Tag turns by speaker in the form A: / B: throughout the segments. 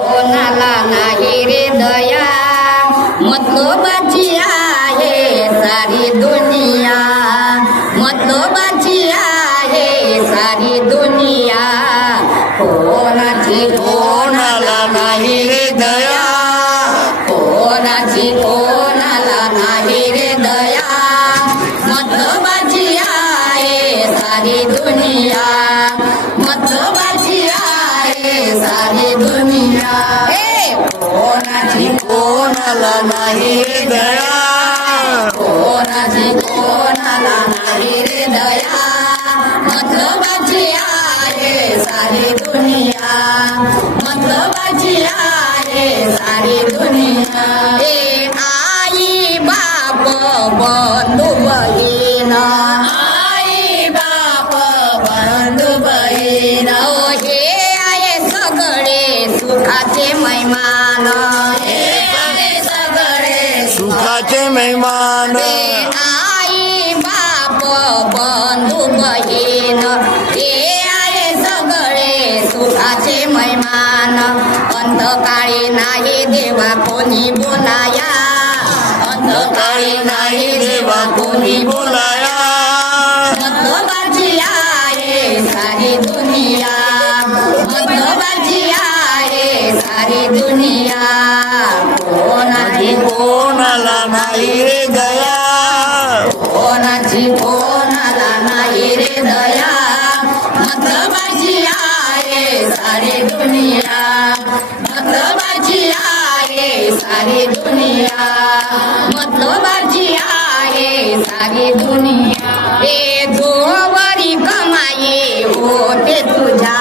A: कोणाला नाही रे दया? मतलोबाची आहे सारी दुनिया. मतलोबाची आहे सारी दुनिया. कोणाची कोणाला नाही रे दया? कोणाची कोणाला नाही रे दया? मतलोबाची आहे सारी दुनिया. मतलोबाची आहे सारी दुनिया. कोणाची
B: कोणाला नाही दया
A: कोणाची कोणाला नाही रे दया मतलोबाची आहे सारी दुनिया मतलोबाची आहे सारी दुनिया हे आई बाप. મહેમાન. આઈ બાપ બંધુ બહેન, એ આય
B: સગળે સુખાચે
A: મહેમાન. અંધકારે નાય દેવા કોની બોલાયા? અંધકારે નાય દેવા કોની બોલાયા? नाही
B: रे दया.
A: कोणाची कोणाला नाही रे दया. मतबाजी आहे सारी दुनिया. मतलबाची आहे सारी दुनिया. मतलबाची आहे सारी दुनिया. हे जोवरी कमाई होते तुझ्यान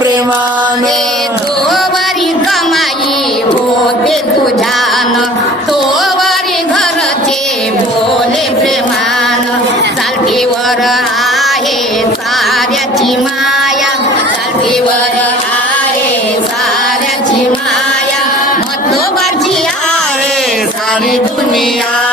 A: प्रेमाने. तोवरी कमाई होते तुझ्यान. तोवरी घरचे बोले प्रेमान. चालतीवर आहे साऱ्याची माया. चालतीवर आहे साऱ्याची माया. मतलोबाची आहे सारी दुनिया.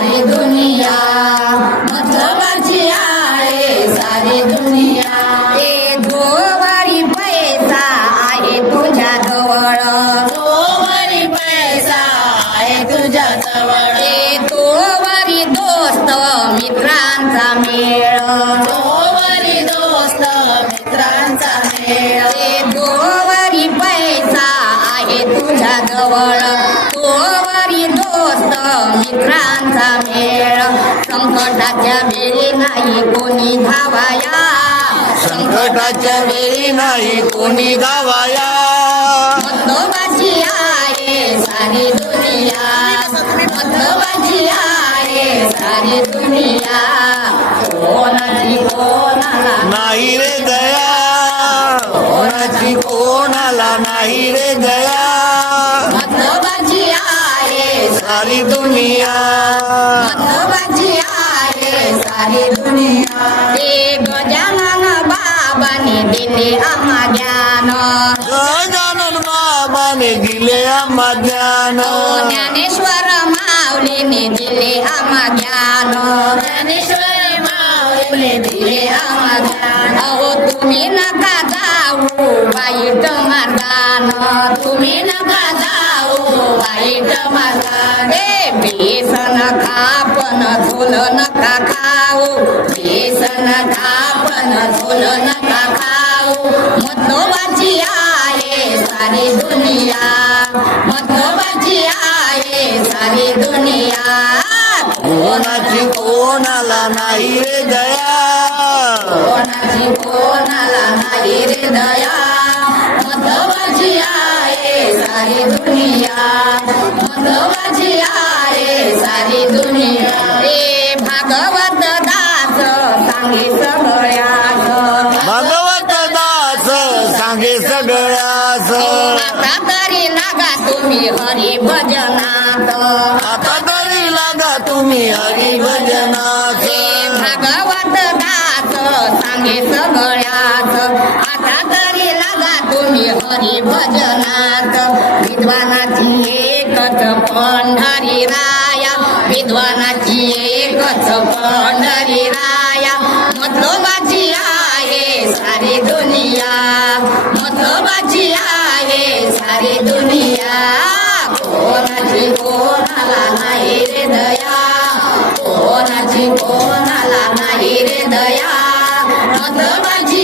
A: सारी दुनिया मतलोबाची आहे सारी दुनिया। ते जोवारी पैसा आहे तुझ्या जवळ। जोवारी पैसा आहे तुझ्या जवळ. ते तोवरी दोस्त मित्रांचा मेळ। तोवरी दोस्त मित्रांचा मेळ. ते दोवरी पैसा आहे तुझ्या जवळ। मित्रांचा मेळ. संकटाच्या वेळी नाही कोणी धावाया.
B: संकटाच्या वेळी नाही कोणी गावाया
A: मतलोबाची आहे सारी दुनिया. मतलोबाची आहे सारी दुनिया. कोणाची कोणाला
B: नाही रे दया. कोणाची कोणाला नाही रे दया. सारी दुनिया
A: मतलोबाची आहे सारी दुनिया ते गजानन बाबाने दिले आम्हा ज्ञान
B: गजानन बाबाने दिले आम्हा ज्ञान
A: ज्ञानेश्वर माऊलीने दिले आम्हा ज्ञान ज्ञानेश्वर माऊलीने दिले आम्हाला अहो तुम्ही नका जाऊ वाईट मार्गान. तुम्ही नका जाऊ वाईट मार्गान. बेस नका पण झोल नका खाऊ. बेस नका पण झोल नका खाऊ. मतलोबाची आहे सारी दुनिया. मतलोबाची आहे सारी दुनिया.
B: कोणाची कोणाला नाही रे दया.
A: कोणाची कोणाला नाही रे दया? मतलोबाची आहे सारी दुनिया. मतलोबाची आहे सारी दुनिया. रे भागवत दास सांगे सगळ्याच.
B: भगवत दास सांगे सगळ्यास
A: आता तरी लागा तुम्ही हरी भजनात.
B: आता तरी लागा तुम्ही हरी भजनात.
A: भागवत सांगे सगळ्याच आता तरी लागा तुम्ही हरी भजनात विद्वानाची एकच पंढरी राया. विद्वानाची एकच पंढरी राया. मतलोबाची आहे सारी दुनिया. मतलोबाची आहे सारी दुनिया. कोणाची कोणाला नाही रे दया. कोणाची कोणाला नाही रे दया. मतलबाची